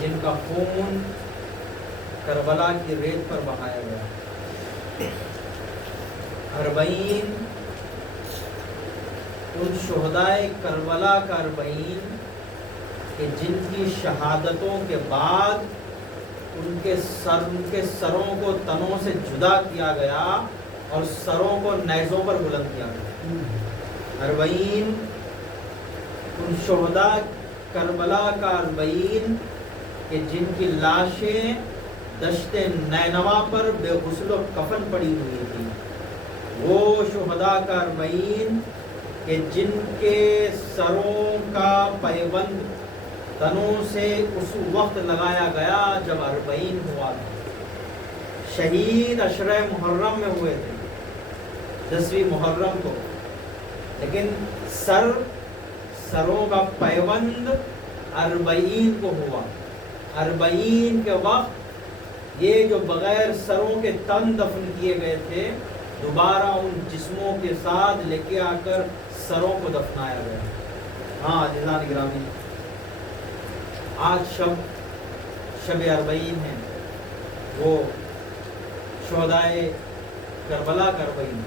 جن کا خون کربلا کی ریت پر بہایا گیا. 40 ان شہدائے کربلا کا 40 کہ جن کی شہادتوں کے بعد ان کے سروں کو تنوں سے جدا کیا گیا اور سروں کو نیزوں پر بلند کیا گیا. 40 ان شہداء کربلا کا 40 کہ جن کی لاشیں دشت نینوا پر بے غسل و کفن پڑی ہوئی تھی. وہ شہداء کا 40 کہ جن کے سروں کا پیوند تنوں سے اس وقت لگایا گیا جب 40 ہوا تھا. شہید عشرہ محرم میں ہوئے تھے، 10ویں محرم کو، لیکن سروں کا پیوند 40 کو ہوا. 40 کے وقت یہ جو بغیر سروں کے تن دفن کیے گئے تھے دوبارہ ان جسموں کے ساتھ لے کے آ کر سروں کو دفنایا گیا. ہاں عزیزان گرامی، آج شب اربعین ہے، وہ شہدائے کربلا کا اربعین۔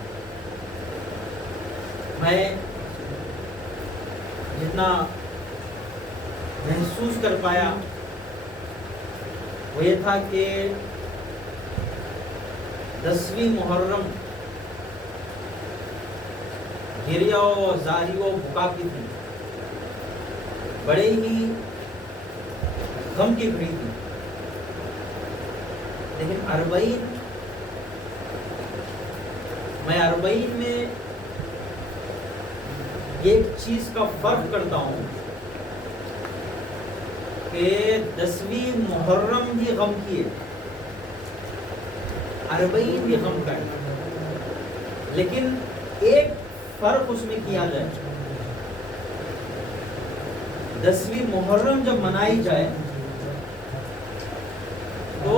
میں جتنا محسوس کر پایا وہ یہ تھا کہ 10ویں محرم گریہ و زاری و بکا کی تھی، بڑے ہی غم کی گھڑی تھی، لیکن اربعین میں ایک چیز کا فرق کرتا ہوں کہ 10ویں محرم بھی غم کی ہے، اربعین بھی غم کا ہے، لیکن ایک فرق اس میں کیا جائے۔ 10ویں محرم جب منائی جائے تو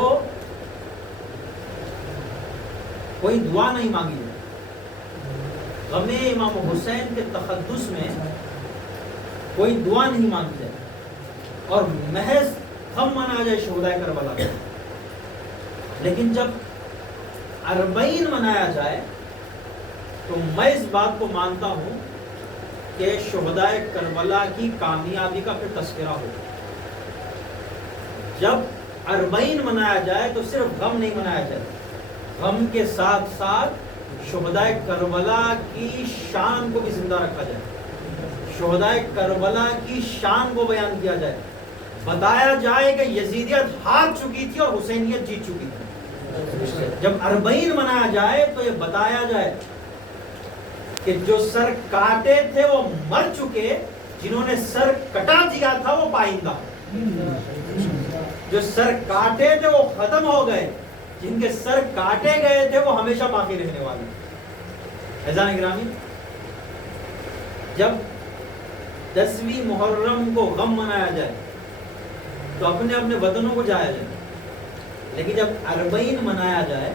کوئی دعا نہیں مانگی جائے، غم امام حسین کے تقدس میں کوئی دعا نہیں مانگی جائے اور محض غم منایا جائے شہدائے کربلا کا۔ لیکن جب اربعین منایا جائے تو میں اس بات کو مانتا ہوں کہ شہدائے کربلا کی کامیابی کا پھر تذکرہ ہو۔ جب اربعین منایا جائے تو صرف غم نہیں منایا جائے، غم کے ساتھ ساتھ شہدائے کربلا کی شان کو بھی زندہ رکھا جائے، شہدائے کربلا کی شان کو بیان کیا جائے، بتایا جائے کہ یزیدیت ہار چکی تھی اور حسینیت جیت چکی تھی۔ جب اربعین منایا جائے تو یہ بتایا جائے کہ جو سر کاٹے تھے وہ مر چکے، جنہوں نے سر کٹا دیا تھا وہ پائندہ، جو سر کاٹے تھے وہ ختم ہو گئے، جن کے سر کاٹے گئے تھے وہ ہمیشہ باقی رہنے والے۔ عزیزان گرامی، جب 10ویں محرم کو غم منایا جائے تو اپنے اپنے وطنوں کو جایا جائے، لیکن جب اربعین منایا جائے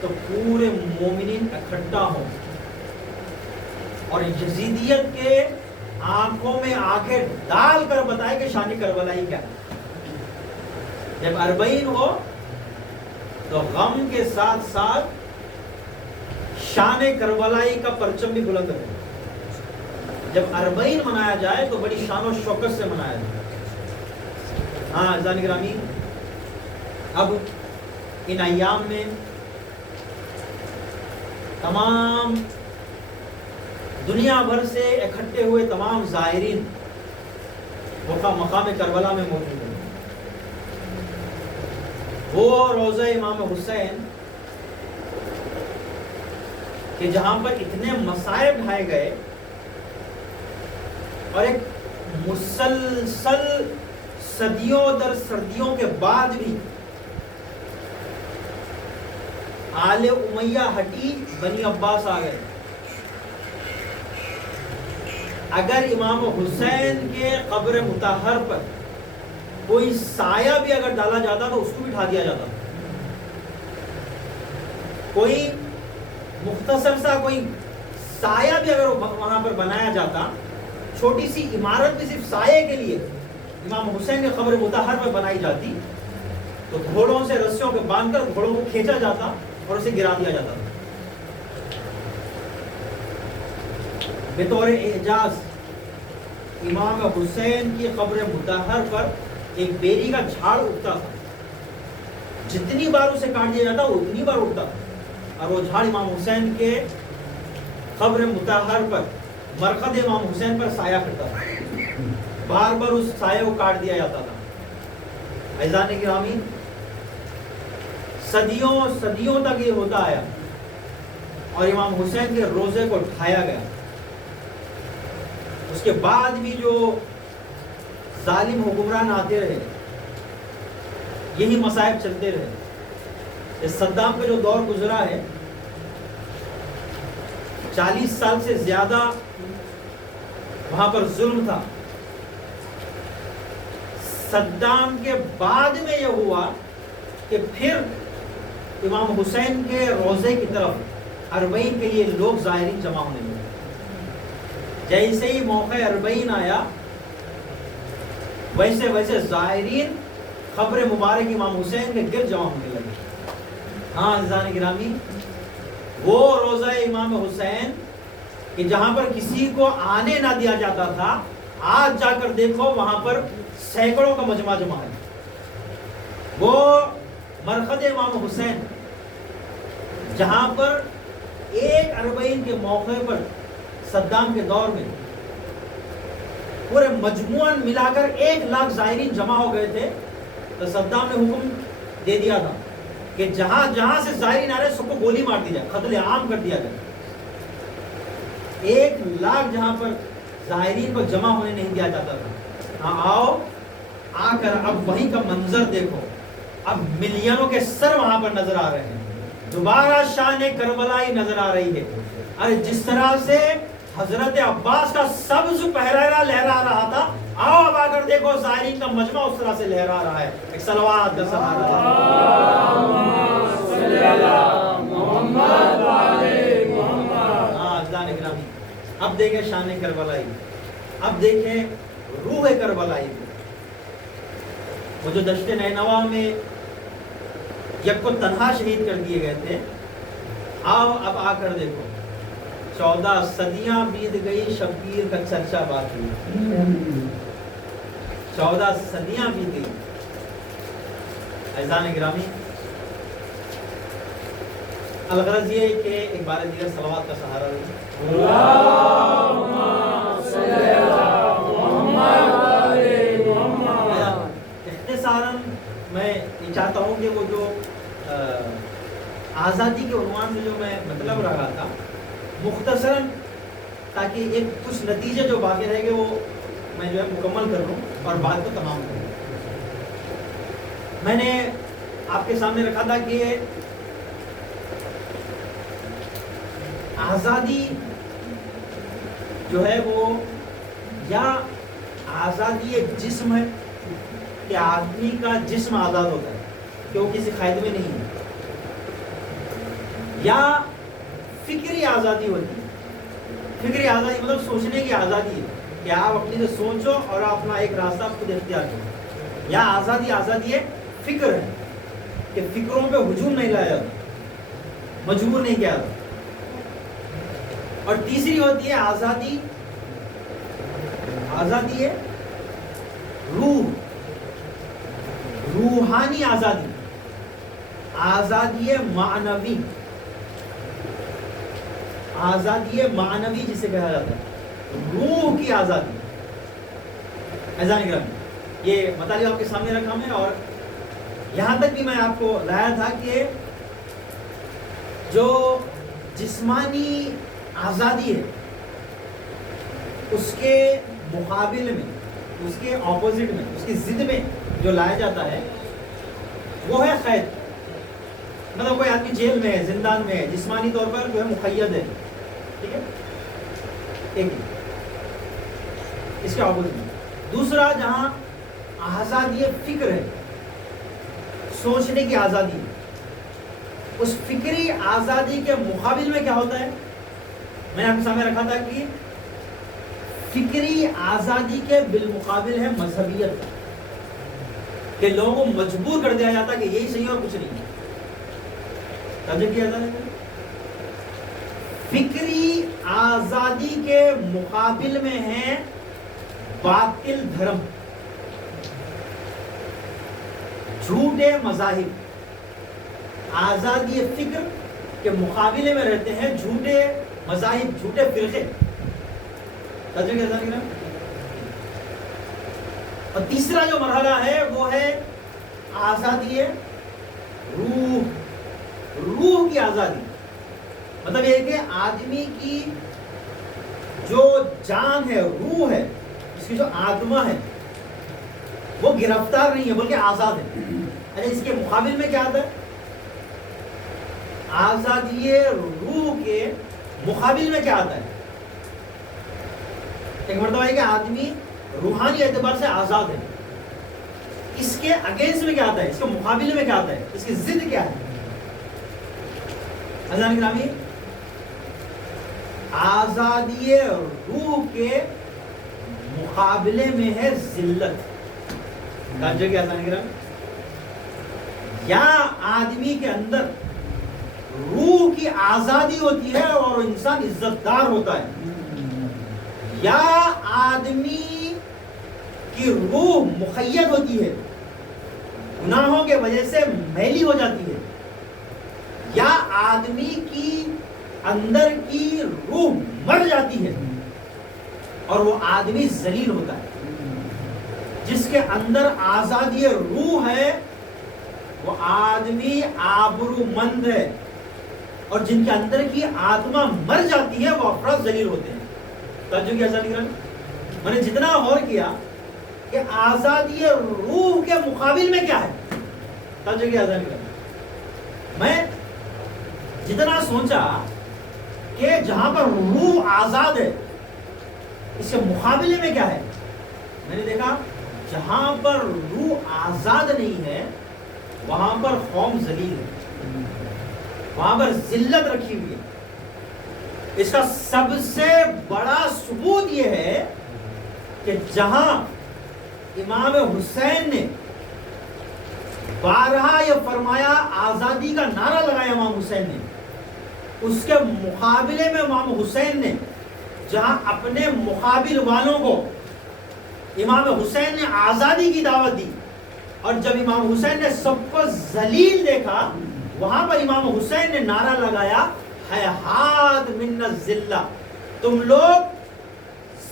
تو پورے مومنین اکٹھا ہوں اور یزیدیت کے آنکھوں میں آنکھیں ڈال کر بتائے کہ شان کربلائی کیا ہے۔ جب اربعین ہو تو غم کے ساتھ ساتھ شان کربلائی کا پرچم بھی بلند ہے۔ جب اربعین منایا جائے تو بڑی شان و شوکت سے منایا جائے۔ ہاں عزیزان گرامی، اب ان ایام میں تمام دنیا بھر سے اکٹھے ہوئے تمام زائرین مقام کربلا میں موجود ہیں۔ وہ روضہ امام حسین کہ جہاں پر اتنے مصائب ڈھائے گئے اور ایک مسلسل صدیوں در صدیوں کے بعد بھی آل امیہ ہٹی، بنی عباس آ گئے۔ اگر امام حسین کے قبر مطہر پر کوئی سایہ بھی اگر ڈالا جاتا تو اس کو بھی اٹھا دیا جاتا، کوئی مختصر سا کوئی سایہ بھی اگر وہاں پر بنایا جاتا، چھوٹی سی عمارت بھی صرف سائے کے لیے امام حسین کے قبر مطہر پر بنائی جاتی تو گھوڑوں سے رسیوں کے باندھ کر گھوڑوں کو کھینچا جاتا اور اسے گرا دیا جاتا تھا۔ بطور اعجاز امام حسین کی قبر مطہر پر ایک بیری کا جھاڑ اٹھتا تھا، جتنی بار اسے کاٹ دیا جاتا وہ اتنی بار اٹھتا تھا، اور وہ جھاڑ امام حسین کے قبر مطہر پر، مرقد امام حسین پر سایہ کرتا تھا، بار بار اس سایہ کو کاٹ دیا جاتا تھا۔ عزیزان گرامی، صدیوں تک یہ ہوتا آیا اور امام حسین کے روزے کو ڈھایا گیا۔ اس کے بعد بھی جو ظالم حکمران آتے رہے، یہی مصائب چلتے رہے۔ صدام کا جو دور گزرا ہے، 40 سال سے زیادہ وہاں پر ظلم تھا۔ صدام کے بعد میں یہ ہوا کہ پھر امام حسین کے روزے کی طرف اربعین کے لیے لوگ زائرین جمع ہونے لگے۔ جیسے ہی موقع اربعین آیا ویسے ویسے زائرین قبر مبارک امام حسین کے گرد جمع ہونے لگے. ہاں عزیزان گرامی، وہ روزہ امام حسین کہ جہاں پر کسی کو آنے نہ دیا جاتا تھا، آج جا کر دیکھو وہاں پر سینکڑوں کا مجمع جمع ہے. وہ مرقد امام حسین جہاں پر 1/40 کے موقع پر صدام کے دور میں پورے مجموعاً ملا کر 1 لاکھ زائرین جمع ہو گئے تھے، تو صدام نے حکم دے دیا تھا کہ جہاں جہاں سے زائرین آ رہے سب کو گولی مار دی جائے، قتل عام کر دیا جائے. 1 لاکھ جہاں پر زائرین کو جمع ہونے نہیں دیا جاتا تھا. ہاں آؤ، آ کر اب وہیں کا منظر دیکھو. اب ملینوں کے سر وہاں پر نظر آ رہے ہیں. دوبارہ شان کربلائی نظر آ رہی ہے. ارے جس طرح سے حضرت عباس کا سبز پہراوا لہرا رہا تھا، آؤ اب آ کر دیکھو زائرین کا مجمع اس طرح سے لہرا رہا ہے. ایک صلوات اب دیکھیں شان کربلائی، اب دیکھیں روح کربلائی کو. وہ جو دشت نینوا میں یک کو تنہا شہید کر دیے گئے تھے، آؤ اب آ کر دیکھو 14 صدیاں بیت گئی، شبیر کا چرچا باقی. 14 صدیاں بیت گئی. عزیزان گرامی، الغرض یہ کہ ایک بار دیگر صلوات کا سہارا لیں. اختصاراً میں یہ چاہتا ہوں کہ وہ جو آزادی کے عنوان سے جو میں مطلب رہا تھا، مختصراً تاکہ ایک کچھ نتیجے جو باقی رہے گے وہ میں جو ہے مکمل کر لوں اور بات کو تمام کروں. میں نے آپ کے سامنے رکھا تھا کہ آزادی جو ہے وہ یا آزادی ایک جسم ہے کہ آدمی کا جسم آزاد ہوتا ہے کہ وہ کسی قید میں نہیں ہے، یا فکری آزادی ہوتی ہے. فکری آزادی مطلب سوچنے کی آزادی ہے کہ آپ اپنی سے سوچو اور اپنا ایک راستہ خود اختیار کرو. یا آزادی ہے فکر ہے کہ فکروں پہ ہجوم نہیں لایا جاتا، مجبور نہیں کیا جاتا. اور تیسری ہوتی ہے آزادی ہے روحانی آزادی ہے معنوی، جسے کہا جاتا ہے روح کی آزادی. ایسا نہیں کرنا، یہ مطالعہ آپ کے سامنے رکھا میں، اور یہاں تک بھی میں آپ کو لایا تھا کہ جو جسمانی آزادی ہے اس کے مقابل میں، اس کے اپوزٹ میں، اس کی ضد میں جو لایا جاتا ہے وہ ہے قید. مطلب کوئی آدمی جیل میں ہے، زندان میں ہے، جسمانی طور پر جو ہے مقید ہے، ٹھیک ہے، ایک اس کے اپوزٹ میں. دوسرا جہاں آزادی فکر ہے، سوچنے کی آزادی ہے، اس فکری آزادی کے مقابل میں کیا ہوتا ہے؟ میں نے آپ کے سامنے رکھا تھا کہ فکری آزادی کے بالمقابل ہے مذہبیت، کہ لوگوں کو مجبور کر دیا جاتا کہ یہی صحیح اور کچھ نہیں. توجہ کیا جاتا ہے، فکری آزادی کے مقابل میں ہے باطل دھرم، جھوٹے مذاہب. آزادی فکر کے مقابلے میں رہتے ہیں جھوٹے مذاہب، جھوٹے فرقے. اور تیسرا جو مرحلہ ہے وہ ہے آزادی روح کی آزادی. مطلب یہ کہ آدمی کی جو جان ہے، روح ہے، اس کی جو آتما ہے وہ گرفتار نہیں ہے بلکہ آزاد ہے. اچھا، اس کے مقابل میں کیا آتا ہے؟ آزادی روح کے مقابل میں کیا آتا ہے؟ ایک مرتبہ ہے کہ آدمی روحانی اعتبار سے آزاد ہے. اس کے اگینسٹ میں کیا آتا ہے؟ اس کے مقابل میں کیا آتا ہے؟ اس کی ضد کیا ہے؟ عزیزان گرامی، آزادی روح کے مقابلے میں ہے ذلت. توجہ کیا سن گرام، یا آدمی کے اندر روح کی آزادی ہوتی ہے اور انسان عزت دار ہوتا ہے، یا آدمی کی روح مقید ہوتی ہے، گناہوں کے وجہ سے میلی ہو جاتی ہے، یا آدمی کی اندر کی روح مر جاتی ہے اور وہ آدمی ذلیل ہوتا ہے۔ جس کے اندر آزادی روح ہے وہ آدمی آبرو مند ہے، اور جن کے اندر کی آتما مر جاتی ہے وہ افراد ذلیل ہوتے ہیں۔ توجہ کیا سن گرام، میں نے جتنا غور کیا کہ آزادی روح کے مقابل میں کیا ہے، توجہ کیا سن گرام، میں جتنا سوچا کہ جہاں پر روح آزاد ہے اس کے مقابلے میں کیا ہے، میں نے دیکھا جہاں پر روح آزاد نہیں ہے وہاں پر قوم ذلیل ہے، وہاں پر ذلت رکھی ہوئی ہے۔ اس کا سب سے بڑا ثبوت یہ ہے کہ جہاں امام حسین نے بارہا یہ فرمایا، آزادی کا نعرہ لگایا امام حسین نے، اس کے مقابلے میں امام حسین نے جہاں اپنے مقابل والوں کو امام حسین نے آزادی کی دعوت دی، اور جب امام حسین نے سب کو ذلیل دیکھا وہاں پر امام حسین نے نعرہ لگایا، ہیہات من الذلہ، تم لوگ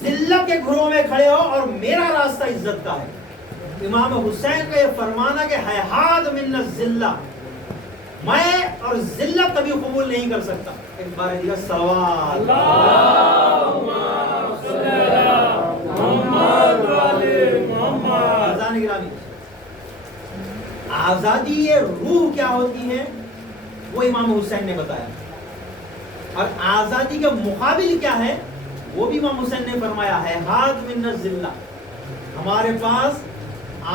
ذلت کے گھروں میں کھڑے ہو اور میرا راستہ عزت کا ہے۔ امام حسین کا یہ فرمانا کہ ہیہات من الذلہ، میں اور ذلت کبھی قبول نہیں کر سکتا۔ ایک بار دیکھا صلوات اللہم صلی علی محمد و آل محمد۔ عزیزان گرامی، آزادی روح کیا ہوتی ہے وہ امام حسین نے بتایا، اور آزادی کے مقابل کیا ہے وہ بھی امام حسین نے فرمایا ہے، ہاتھ من الذلہ، ہمارے پاس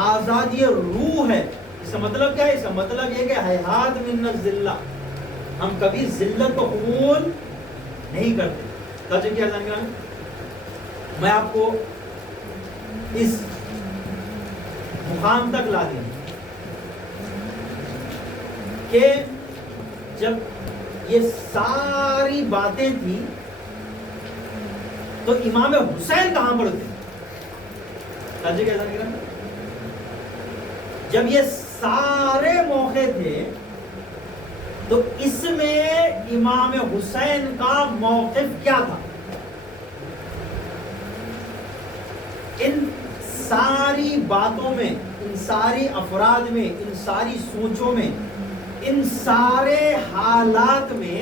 آزادی روح ہے۔ اس کا مطلب کیا ہے؟ اس کا مطلب یہ کہ ہیہات من الذلہ، ہم کبھی ذلت کو قبول نہیں کرتے۔ توجہ کیا جان گرامی، میں آپ کو اس مقام تک لا دیا کہ جب یہ ساری باتیں تھی تو امام حسین کہاں پر تھے؟ توجہ کیا جان گرامی، جب یہ سارے موقع تھے تو اس میں امام حسین کا موقف کیا تھا؟ ان ساری باتوں میں، ان ساری افراد میں، ان ساری سوچوں میں، ان سارے حالات میں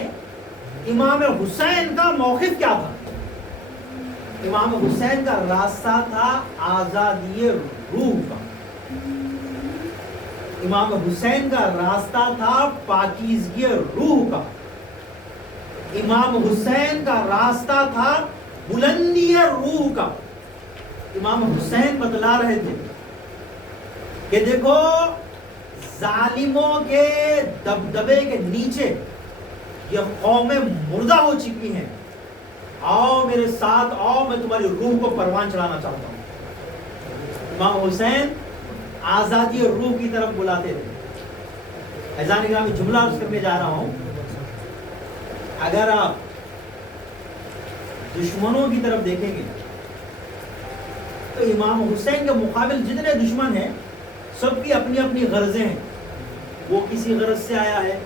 امام حسین کا موقف کیا تھا؟ امام حسین کا راستہ تھا آزادی روح کا، امام حسین کا راستہ تھا پاکیزگی روح کا، امام حسین کا راستہ تھا بلندی روح کا۔ امام حسین بتلا رہے تھے کہ دیکھو ظالموں کے دبدبے کے نیچے یہ قومیں مردہ ہو چکی ہیں، آؤ میرے ساتھ آؤ، میں تمہاری روح کو پروان چڑھانا چاہتا ہوں۔ امام حسین آزادی روح کی طرف بلاتے تھے۔ عزیزان گرامی، جملہ عرض کرنے جا رہا ہوں، اگر آپ دشمنوں کی طرف دیکھیں گے تو امام حسین کے مقابل جتنے دشمن ہیں سب کی اپنی اپنی غرضیں ہیں۔ وہ کسی غرض سے آیا ہے،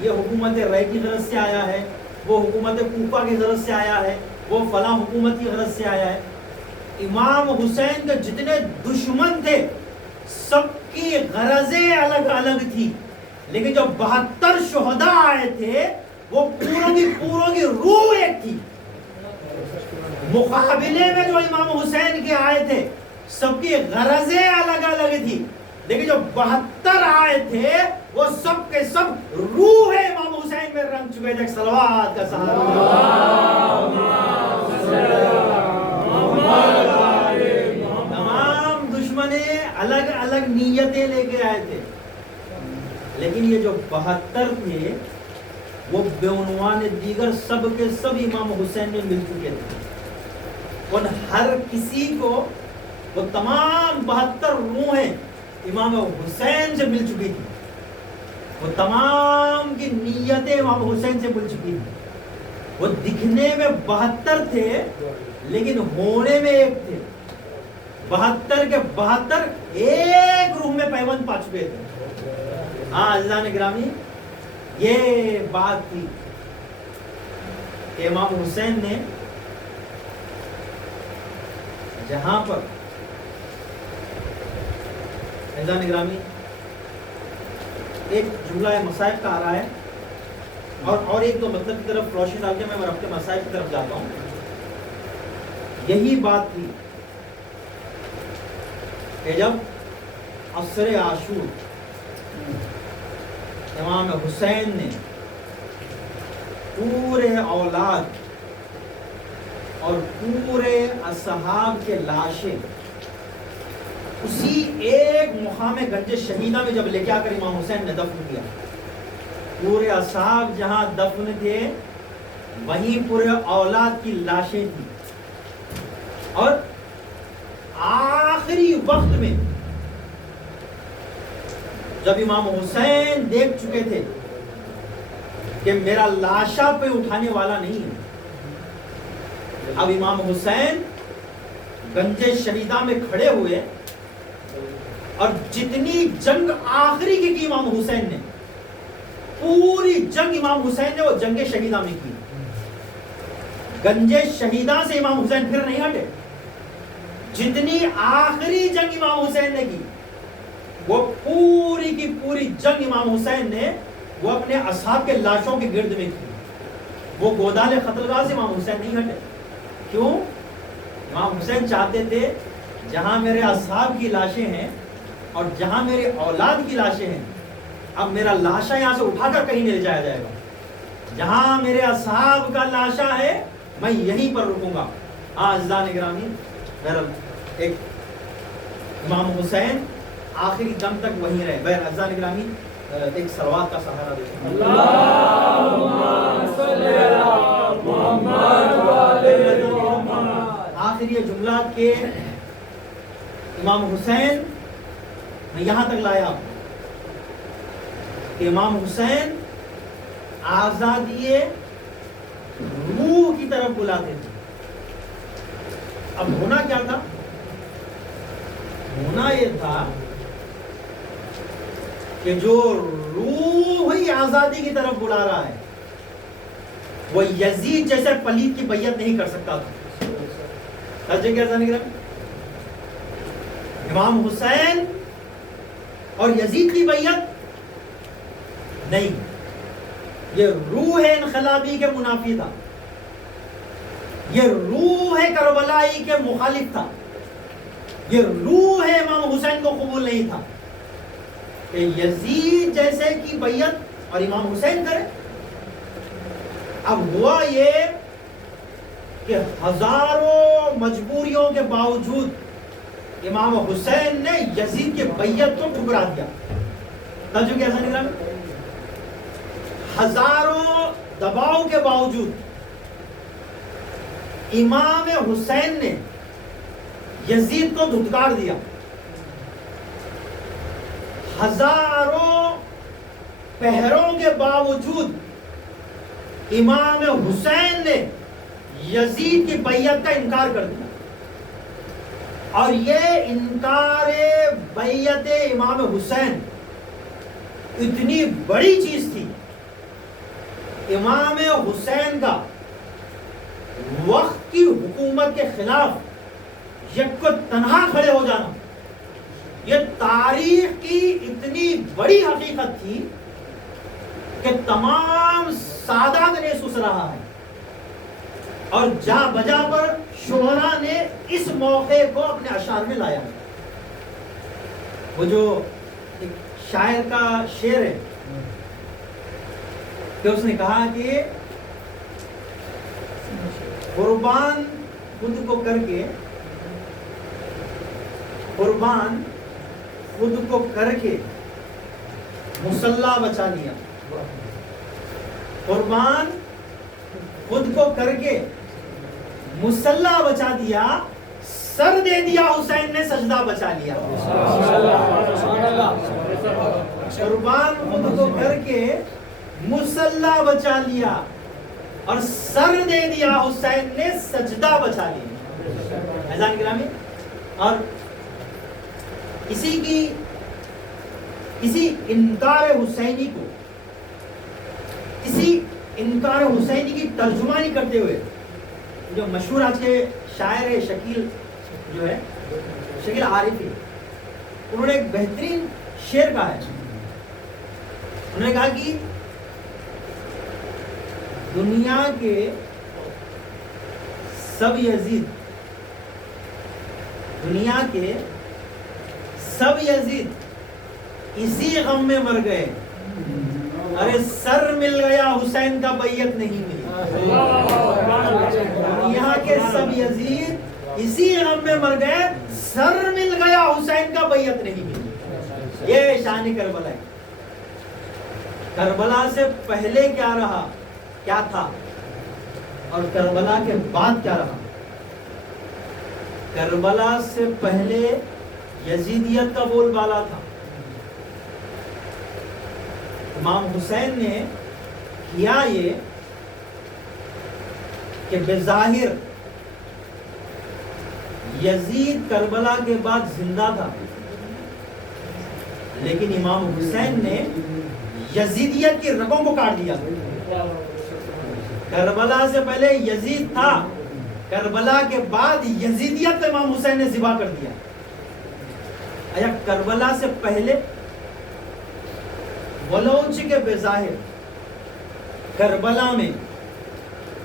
یہ حکومت رائے کی غرض سے آیا ہے، وہ حکومت کوفہ کی غرض سے آیا ہے، وہ فلاں حکومت کی غرض سے آیا ہے۔ امام حسین کے جتنے دشمن تھے سب کی غرضیں الگ الگ تھی، لیکن جو 72 شہداء آئے تھے وہ پوروں کی روح ایک تھی۔ مقابلے میں جو امام حسین کے آئے تھے سب کی غرضیں الگ الگ تھی، لیکن جو 72 آئے تھے وہ سب کے سب روح امام حسین میں رنگ چکے تھے۔ صلوات کا تمام دشمنے الگ الگ نیتیں لے کے آئے تھے، لیکن یہ جو 72 تھے وہ بے عنوان دیگر سب کے سب امام حسین میں مل چکے تھے۔ ان ہر کسی کو وہ تمام 72 روحیں امام حسین سے مل چکی تھی، وہ تمام کی نیتیں امام حسین سے مل چکی تھی. وہ دکھنے میں 72 تھے لیکن ہونے میں ایک تھے. 72 کے 72 ایک روح میں پیوند پا چکے تھے. ہاں اللہ نے گرامی یہ بات تھی کہ امام حسین نے جہاں پر اللہ نے گرامی ایک جملہ مصائب کا آ رہا ہے اور ایک دو مطلب کی طرف روشنی ڈال کے میں اپنے مصائب کی طرف جاتا ہوں. یہی بات تھی کہ جب عصر عاشور امام حسین نے پورے اولاد اور پورے اصحاب کے لاشیں اسی ایک مقام گنج شہیدہ میں جب لے کے آ کر امام حسین نے دفن کیا. پورے اصحاب جہاں دفن تھے وہیں پورے اولاد کی لاشیں تھیں. اور آخری وقت میں جب امام حسین دیکھ چکے تھے کہ میرا لاشا پہ اٹھانے والا نہیں ہے، اب امام حسین گنج شہیدہ میں کھڑے ہوئے اور جتنی جنگ آخری کی امام حسین نے، پوری جنگ امام حسین نے وہ جنگ شہیدہ میں کی. گنج شہیدہ سے امام حسین پھر نہیں ہٹے. جتنی آخری جنگ امام حسین نے کی وہ پوری کی پوری جنگ امام حسین نے وہ اپنے اصحاب کے لاشوں کے گرد میں کی. وہ گودال قتلگاہ سے امام حسین نہیں ہٹے. کیوں؟ امام حسین چاہتے تھے جہاں میرے اصحاب کی لاشیں ہیں اور جہاں میرے اولاد کی لاشیں ہیں، اب میرا لاشا یہاں سے اٹھا کر کہیں نہیں لے جایا جائے گا. جہاں میرے اصحاب کا لاشا ہے میں یہیں پر رکوں گا. عزیزان گرامی، ایک امام حسین آخری دم تک وہیں رہے. بہر عزیزان گرامی، ایک صلوات کا سہارا دیں. اللہم صلی علی محمد و علی محمد. آخری جملات کے امام حسین میں یہاں تک لایا کہ امام حسین آزادی روح کی طرف بلاتے تھے. اب ہونا کیا تھا؟ ہونا یہ تھا کہ جو روح ہی آزادی کی طرف بلا رہا ہے وہ یزید جیسے پلید کی بیعت نہیں کر سکتا تھا. امام حسین اور یزید کی بیعت نہیں، یہ روح انقلابی کے منافی تھا، یہ روح کربلائی کے مخالف تھا، یہ روح امام حسین کو قبول نہیں تھا کہ یزید جیسے کی بیعت اور امام حسین کرے. اب ہوا یہ کہ ہزاروں مجبوریوں کے باوجود امام حسین نے یزید کی بیعت کو ٹھکرا دیا. توجہ کیسا نکلا؟ ہزاروں دباؤ کے باوجود امام حسین نے یزید کو دھتکار دیا. ہزاروں پہروں کے باوجود امام حسین نے یزید کی بیعت کا انکار کر دیا. اور یہ انکار بیعت امام حسین اتنی بڑی چیز تھی. امام حسین کا وقت کی حکومت کے خلاف یک تنہا کھڑے ہو جانا یہ تاریخ کی اتنی بڑی حقیقت تھی کہ تمام سادات نے سس رہا ہے. اور جا بجا پر شعراء نے اس موقع کو اپنے اشعار میں لایا. وہ جو ایک شاعر کا شعر ہے کہ اس نے کہا کہ قربان خود کو کر کے، قربان خود کو کر کے مصلا بچا لیا. قربان خود کو کر کے مصلا بچا دیا، سر دے دیا حسین نے سجدہ بچا لیا. کر کے مسلح بچا لیا اور سر دے دیا، حسین نے سجدہ بچا لیا۔ اذان گرامی، اور اسی انکار حسینی کو، اسی انکار حسینی کی ترجمانی کرتے ہوئے جو مشہور آج کے شاعر شکیل جو ہے، شکیل عارفی، انہوں نے ایک بہترین شعر کہا ہے۔ انہوں نے کہا کہ دنیا کے سب یزید، دنیا کے سب یزید اسی غم میں مر گئے، ارے سر مل گیا حسین کا بیعت نہیں ملی۔ دنیا کے سب یزید اسی غم میں مر گئے، سر مل گیا حسین کا بیعت نہیں ملی۔ یہ شان کربلا ہے۔ کربلا سے پہلے کیا رہا، کیا تھا، اور کربلا کے بعد کیا رہا۔ کربلا سے پہلے یزیدیت کا بول بالا تھا۔ امام حسین نے کیا یہ کہ بظاہر یزید کربلا کے بعد زندہ تھا، لیکن امام حسین نے یزیدیت کی رگوں کو کاٹ دیا۔ کربلا سے پہلے یزید تھا، کربلا کے بعد یزیدیت کو امام حسین نے ذبح کر دیا۔ اچھا، کربلا سے پہلے بلوچ کے بظاہر کربلا میں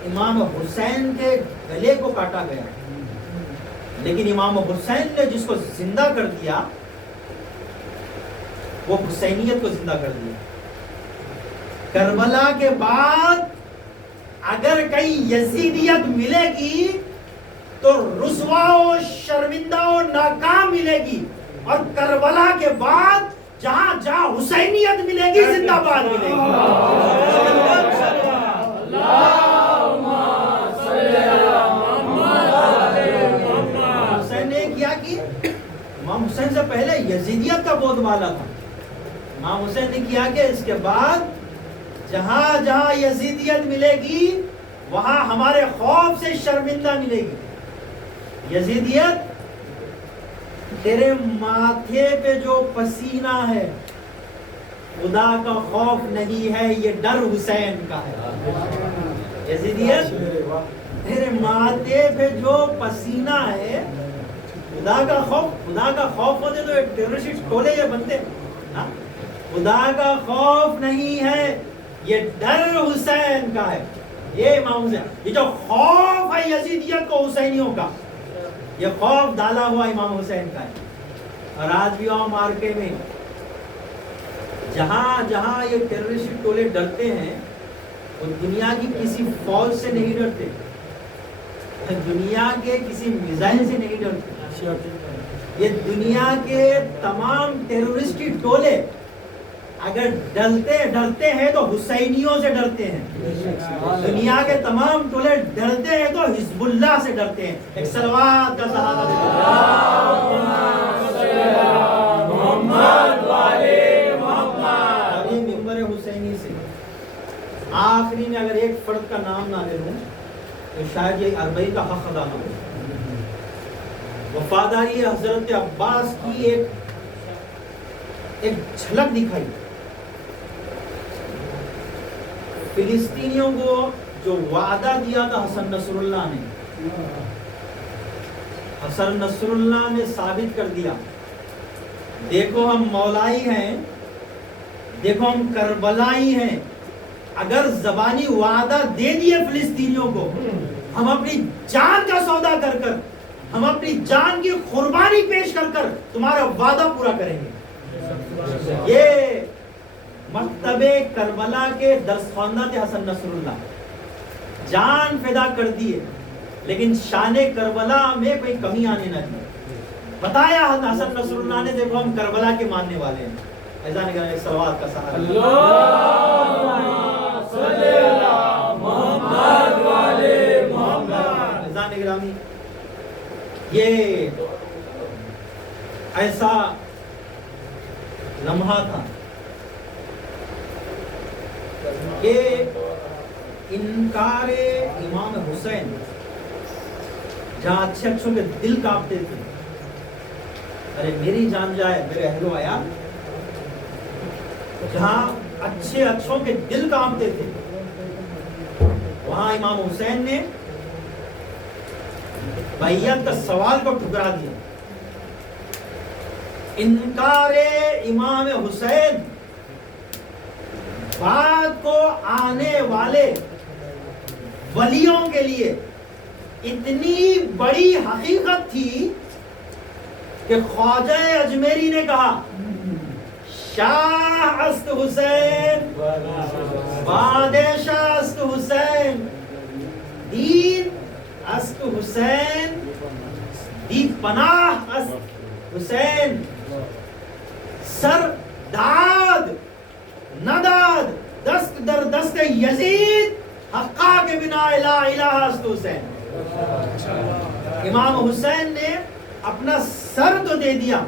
امام حسین کے گلے کو کاٹا گیا، لیکن امام حسین نے جس کو زندہ کر دیا وہ حسینیت کو زندہ کر دیا۔ کربلا کے بعد اگر کہیں یزیدیت ملے گی تو رسوا و شرمندہ و ناکام ملے گی، اور کربلا کے بعد جہاں جہاں حسینیت ملے گی زندہ باد ملے گی۔ حسین نے کیا کہ امام حسین سے پہلے یزیدیت کا بہت بالا تھا، امام حسین نے کیا کہ اس کے بعد جہاں جہاں یزیدیت ملے گی وہاں ہمارے خوف سے شرمندہ ملے گی۔ یزیدیت تیرے ماتھے پہ جو پسینہ ہے خدا کا خوف نہیں ہے، یہ ڈر حسین کا ہے۔ یزیدیت تیرے ماتھے پہ جو پسینہ ہے خدا کا خوف ہوتے تو ٹیررسٹ ٹولے یہ بنتے۔ خدا کا خوف نہیں ہے، یہ ڈر حسین کا ہے۔ یہ امام حسین، یہ جو خوف ہے یزیدیت کو حسینیوں کا، یہ خوف ڈالا ہوا امام حسین کا ہے۔ اور آج بھی عوام مارکے میں جہاں جہاں یہ ٹیررسٹ ٹولے ڈرتے ہیں وہ دنیا کی کسی فوج سے نہیں ڈرتے، دنیا کے کسی میزائل سے نہیں ڈرتے۔ یہ دنیا کے تمام ٹیررسٹی ٹولے اگر ڈرتے ہیں تو حسینیوں سے ڈرتے ہیں۔ دنیا کے تمام ٹولے ڈرتے ہیں تو حزب اللہ سے ڈرتے ہیں۔ ایک صلوات کا سہارا محمد والے محمد۔ اور یہ ممبر حسینی سے آخری میں اگر ایک فرد کا نام نہ لے لوں تو شاید یہ اربعین کا حق ادا نہ ہو۔ وفاداری حضرت عباس کی ایک جھلک دکھائی۔ فلسطینیوں کو جو وعدہ دیا تھا حسن نصر اللہ نے، حسن نصر اللہ نے ثابت کر دیا، دیکھو ہم مولائی ہیں، دیکھو ہم کربلائی ہیں۔ اگر زبانی وعدہ دے دیے فلسطینیوں کو، ہم اپنی جان کا سودا کر کر، ہم اپنی جان کی قربانی پیش کر کر تمہارا وعدہ پورا کریں گے۔ یہ مکتب کربلا کے درس خواندہ تھے حسن نصر اللہ، جان فدا کر دیے، لیکن شان کربلا میں کوئی کمی آنے نہ دی۔ بتایا حسن نصر اللہ نے، دیکھو ہم کربلا کے ماننے والے ہیں۔ ایسا نہیں کہا، ایک صلوات کا سہارا۔ اللہم صلی علی محمد والے محمد۔ ایسا نگرامی، یہ ایسا لمحہ تھا کہ انکار امام حسین جہاں اچھے اچھوں کے دل کانپتے تھے، ارے میری جان جائے میرے اہل و عیال، جہاں اچھے اچھوں کے دل کانپتے تھے، وہاں امام حسین نے بیعت کا سوال کو ٹھکرا دیا. انکار امام حسین بعد کو آنے والے ولیوں کے لیے اتنی بڑی حقیقت تھی کہ خواجہ اجمیری نے کہا شاہ است حسین، بادشاہ است حسین، دین است حسین، دی پناہ است حسین، سر داد نداد دست در دست یزید، حقا کے بنا لا الہ است حسین. امام حسین نے اپنا سر تو دے دیا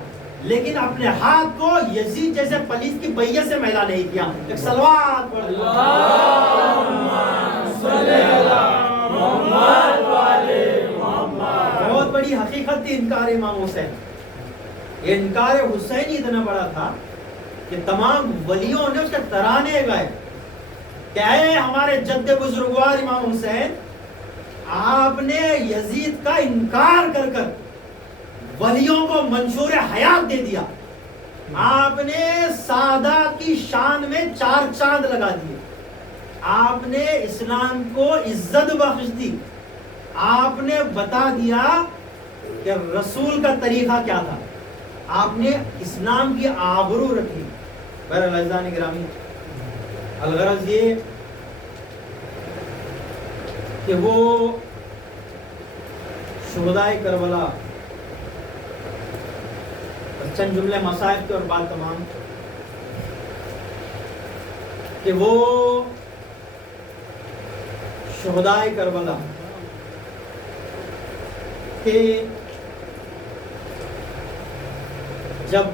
لیکن اپنے ہاتھ کو یزید جیسے پلیت کی بیعت سے میلا نہیں کیا. ایک صلوات پڑھ دو. بہت بڑی حقیقت تھی انکار امام حسین. یہ انکار حسین اتنا بڑا تھا کہ تمام ولیوں نے اس کے ترانے گائے کہ اے ہمارے جد بزرگوار امام حسین، آپ نے یزید کا انکار کر کر ولیوں کو منشور حیات دے دیا، آپ نے سادات کی شان میں 4 چاند لگا دیے، آپ نے اسلام کو عزت بخش دی، آپ نے بتا دیا کہ رسول کا طریقہ کیا تھا، آپ نے اسلام کی آبرو رکھی. بہرحال عزیزان گرامی، الغرض یہ کہ وہ شہدائے کربلا، چند جملے مصائب کے اور بات تمام، کہ وہ شہدائے کربلا کہ جب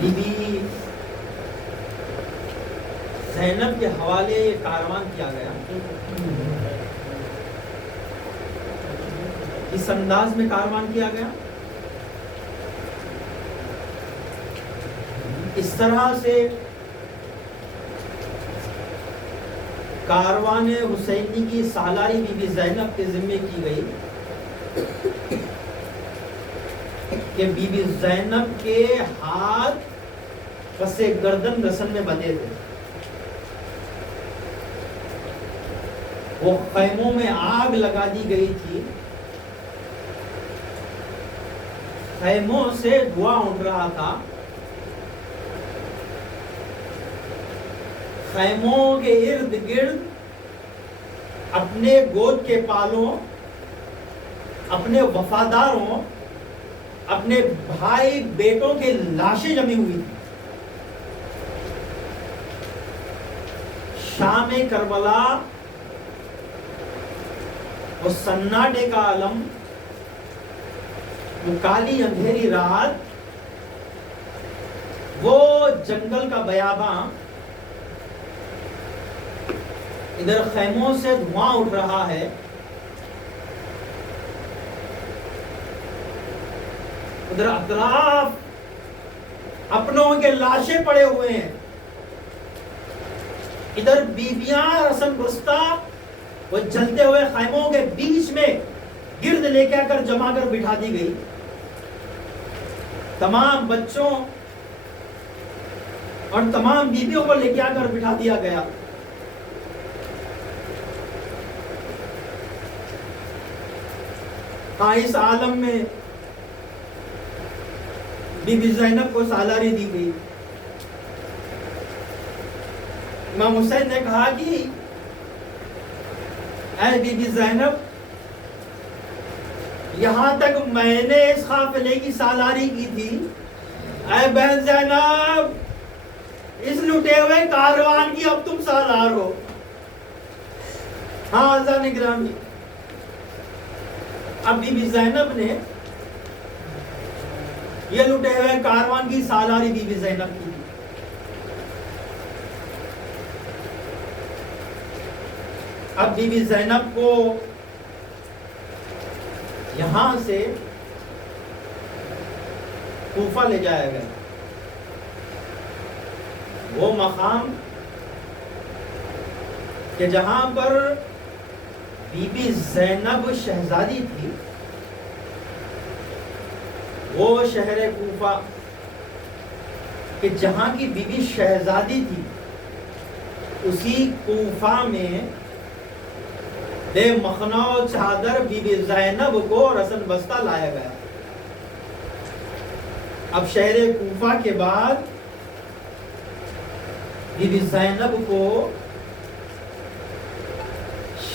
بی بی زینب کے حوالے کاروان کیا گیا، اس انداز میں کاروان کیا گیا، اس طرح سے کاروان حسینی کی سالاری بی بی زینب کے ذمے کی گئی کہ بی بی زینب کے ہاتھ پس گردن رسن میں بندھے تھے، وہ خیموں میں آگ لگا دی گئی تھی، خیموں سے دھواں اٹھ رہا تھا، خیموں کے ارد گرد اپنے گود کے پالوں، اپنے وفاداروں، اپنے بھائی بیٹوں کے لاشیں جمی ہوئی تھی. شام کربلا، وہ سناٹے کا عالم، وہ کالی اندھیری رات، وہ جنگل کا بیاباں، ادھر خیموں سے دھواں اٹھ رہا ہے، ادھر اطراف اپنوں کے لاشیں پڑے ہوئے ہیں، ادھر بیبیاں رسم بستہ وہ جلتے ہوئے خیموں کے بیچ میں گرد لے کے آ کر جما کر بٹھا دی گئی، تمام بچوں اور تمام بیبیوں کو لے کے آ کر بٹھا دیا گیا. ہاں، اس عالم میں بی بی زینب کو سالاری دی گئی. امام حسین نے کہا کہ اے بی بی زینب، یہاں تک میں نے اس قافلے کی سالاری کی تھی، اے بہن زینب، اس لٹے ہوئے کاروان کی اب تم سالار ہو. ہاں عزیزان گرامی، اب بی بی زینب نے یہ لٹے ہوئے کاروان کی سالاری بی بی زینب کی. اب بی بی زینب کو یہاں سے کوفہ لے جایا گیا. وہ مقام کہ جہاں پر بی بی زینب شہزادی تھی، وہ شہر کوفہ کہ جہاں کی بی بی شہزادی تھی، اسی کوفہ میں بے مخنہ و چادر بی بی زینب کو رسن بستہ لایا گیا. اب شہر کوفہ کے بعد بی بی زینب کو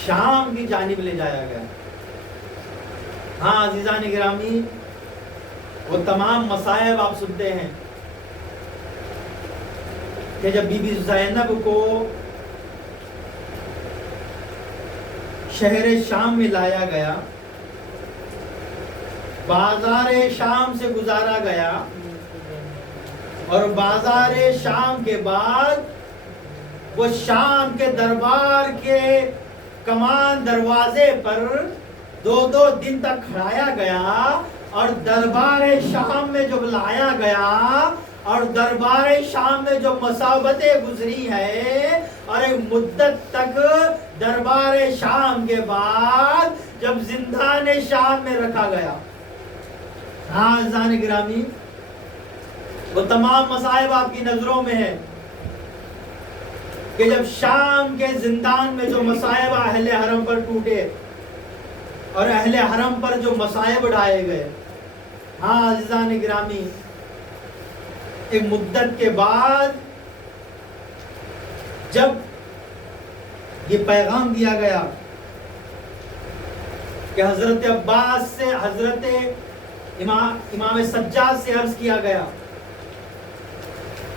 شام کی جانب لے جایا گیا. ہاں عزیزان گرامی، وہ تمام مصائب آپ سنتے ہیں کہ جب بی بی زینب کو شہر شام میں لایا گیا، بازار شام سے گزارا گیا، اور بازار شام کے بعد وہ شام کے دربار کے کمان دروازے پر 2 دن تک کھڑایا گیا، اور دربار شام میں جب لایا گیا اور دربار شام میں جو مصابتیں گزری ہے، اور ایک مدت تک دربار شام کے بعد جب زندان شام میں رکھا گیا. ہاں عزیزان گرامی، وہ تمام مصائب آپ کی نظروں میں ہے کہ جب شام کے زندان میں جو مصائب اہل حرم پر ٹوٹے اور اہل حرم پر جو مصائب ڈھائے گئے. ہاں عزیزان گرامی، ایک مدت کے بعد جب یہ پیغام دیا گیا کہ حضرت عباس سے، حضرت امام سجاد سے عرض کیا گیا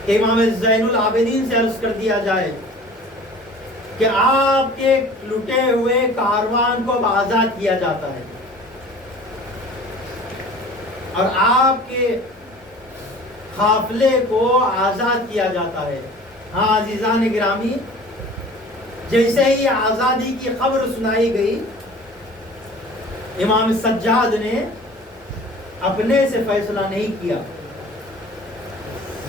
کہ امام زین العابدین سے عرض کر دیا جائے کہ آپ کے لٹے ہوئے کاروان کو اب آزاد کیا جاتا ہے اور آپ کے قافلے کو آزاد کیا جاتا ہے. ہاں عزیزان گرامی، جیسے ہی آزادی کی خبر سنائی گئی، امام سجاد نے اپنے سے فیصلہ نہیں کیا.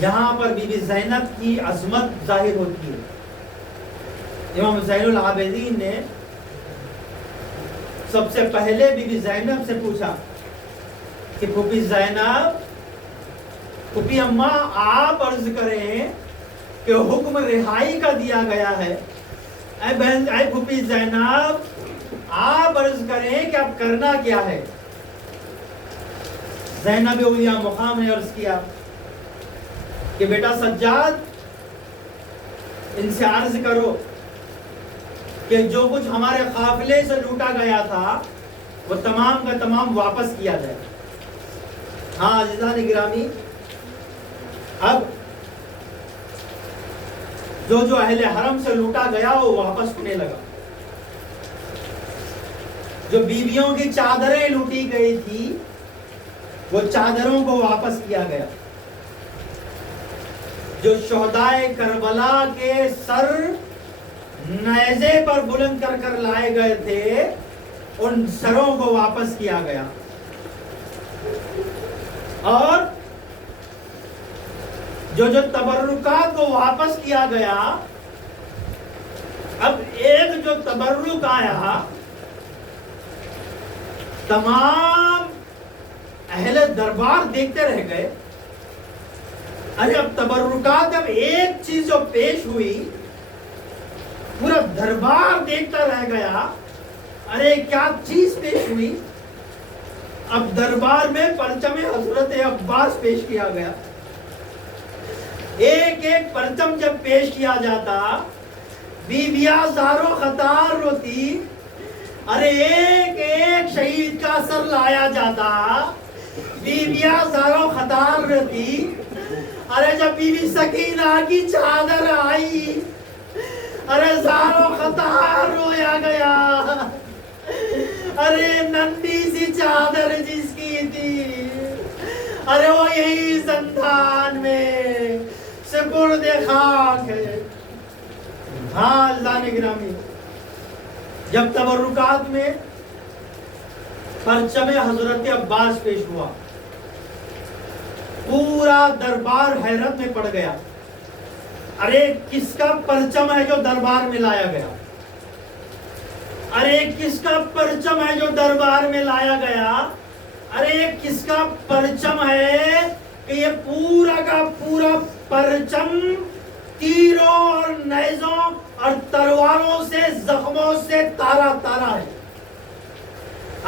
یہاں پر بی بی زینب کی عظمت ظاہر ہوتی ہے. امام زین العابدین نے سب سے پہلے بی بی زینب سے پوچھا کہ پھوپھی زینب، پھوپھی اماں، آپ عرض کریں کہ حکم رہائی کا دیا گیا ہے. اے بہن، اے پھوپھی زینب، آپ عرض کریں کہ اب کرنا کیا ہے. زینب اولیاء مقام نے عرض کیا کہ بیٹا سجاد، ان سے عرض کرو کہ جو کچھ ہمارے قافلے سے لوٹا گیا تھا وہ تمام کا تمام واپس کیا جائے. ہاں عزیزان گرامی، اب جو اہل حرم سے لوٹا گیا وہ واپس ہونے لگا. جو بیویوں کی چادریں لوٹی گئی تھی وہ چادروں کو واپس کیا گیا. جو شہدائے کربلا کے سر نیزے پر بلند کر کر لائے گئے تھے ان سروں کو واپس کیا گیا. اور جو تبرکات کو واپس کیا گیا، اب ایک جو تبرک آیا، تمام اہل دربار دیکھتے رہ گئے. ارے اب تبرکات، اب ایک چیز جو پیش ہوئی پورا دربار دیکھتا رہ گیا. ارے کیا چیز پیش ہوئی؟ اب دربار میں پرچم حضرت عباس پیش کیا گیا. ایک ایک پرچم جب پیش کیا جاتا، بیویاں زارو خطار روتی. ارے ایک ایک شہید کا سر لایا جاتا، بیویاں زارو خطار روتی. ارے جب بی بی سکینہ کی چادر آئی، ارے زارو خطار رویا گیا. ارے ننھی سی چادر جس کی تھی، ارے وہ یہی زندان میں سپرد خاک ہے. ہاں اللہ نے گرامی، جب تبرکات میں پرچم حضرت عباس پیش ہوا، پورا دربار حیرت میں پڑ گیا، ارے کس کا پرچم ہے جو دربار میں لایا گیا، ارے کس کا پرچم ہے جو دربار میں لایا گیا، ارے کس کا پرچم ہے کہ یہ پورا کا پورا پرچم تیروں اور نیزوں اور تلواروں سے زخموں سے تارا تارا ہے،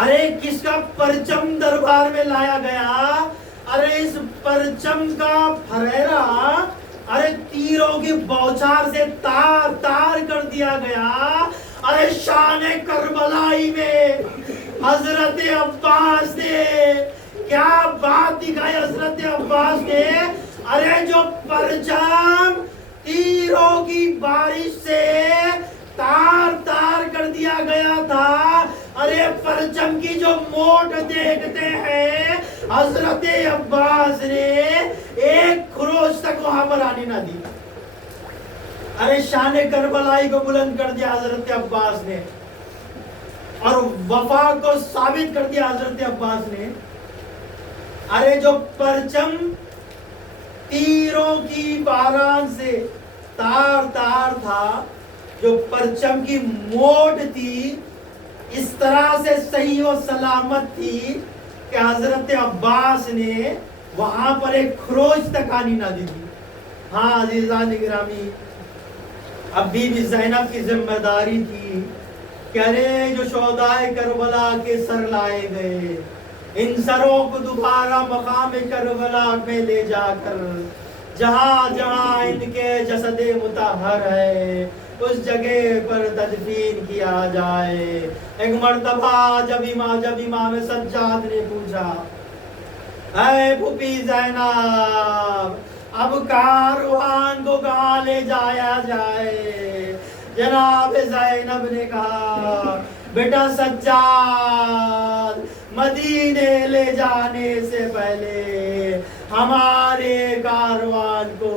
ارے کس کا پرچم دربار میں لایا گیا، ارے اس پرچم کا پھریرا ارے تیروں کی بوچھار سے تار تار کر دیا گیا، ارے شان کربلائی میں حضرت عباس نے کیا بات دکھائی، حضرت عباس نے ارے جو پرچم تیروں کی بارش سے تار تار کر دیا گیا تھا، ارے پرچم کی جو موٹ دیکھتے ہیں حضرت عباس نے ایک خروش تک وہاں پر آنے نہ دی، ارے شان کربلائی کو بلند کر دیا حضرت عباس نے، اور وفا کو ثابت کر دیا حضرت عباس نے، ارے جو پرچم تیروں کی باران سے تار تار تھا، جو پرچم کی موٹ تھی اس طرح سے صحیح و سلامت تھی کہ حضرت عباس نے وہاں پر ایک خروش تک آنی نہ دی تھی۔ ہاں عزیزان گرامی، اب بی بی زینب کی ذمہ داری تھی کہ ارے جو شہدائے کربلا کے سر لائے گئے، ان سروں کو دوبارہ مقام کربلا میں لے جا کر جہاں جہاں ان کے جسد مطہر ہے اس جگہ پر تدفین کیا جائے۔ ایک مرتبہ جب امام سجاد نے پوچھا، اے پھوپھی زینب اب کاروان کو کہاں لے جایا جائے؟ جناب زینب نے کہا، بیٹا سجاد مدینے لے جانے سے پہلے ہمارے کاروان کو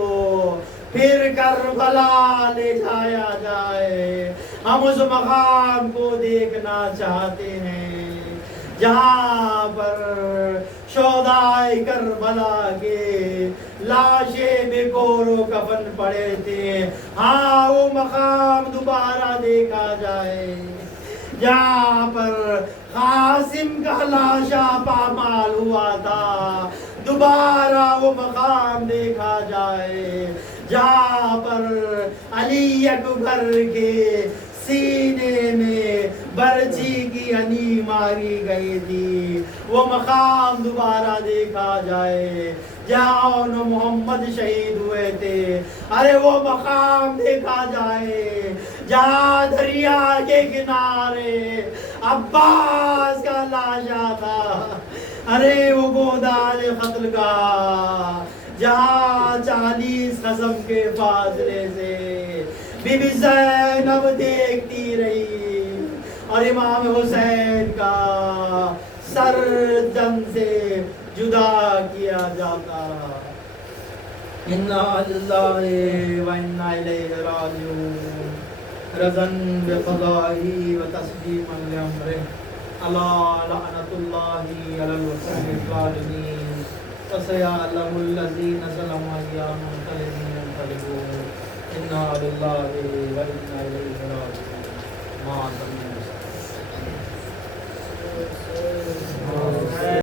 پھر کربلا لے جایا جائے، ہم اس مقام کو دیکھنا چاہتے ہیں جہاں پر شہدائے کربلا کے لاشیں بے گور و کفن پڑے تھے، ہاں وہ مقام دوبارہ دیکھا جائے جہاں پر قاسم کا لاشا پامال ہوا تھا، دوبارہ وہ مقام دیکھا جائے جہاں پر علی اکبر کے سینے میں برچی کی ہنی ماری گئی تھی، وہ مقام دوبارہ دیکھا جائے جہاں محمد شہید ہوئے تھے، ارے وہ مقام دیکھا جائے جہاں دریا کے کنارے عباس کا لاشا تھا، ارے وہ گودال قتل کا جہاں 40 قسم کے فاصلے سے بی بی زینب دیکھتی رہی اور امام حسین کا سر جن سے جدا کیا جاتا رہا۔ انا للہ و انا الیہ راجعون، رضاً بقضائہ و تسلیما لامرہ، الا لعنۃ اللہ علی القوم الظالمین، وسيعلم الذين ظلموا أيّ منقلب ينقلبون، إنا لله وإنا إليه راجعون۔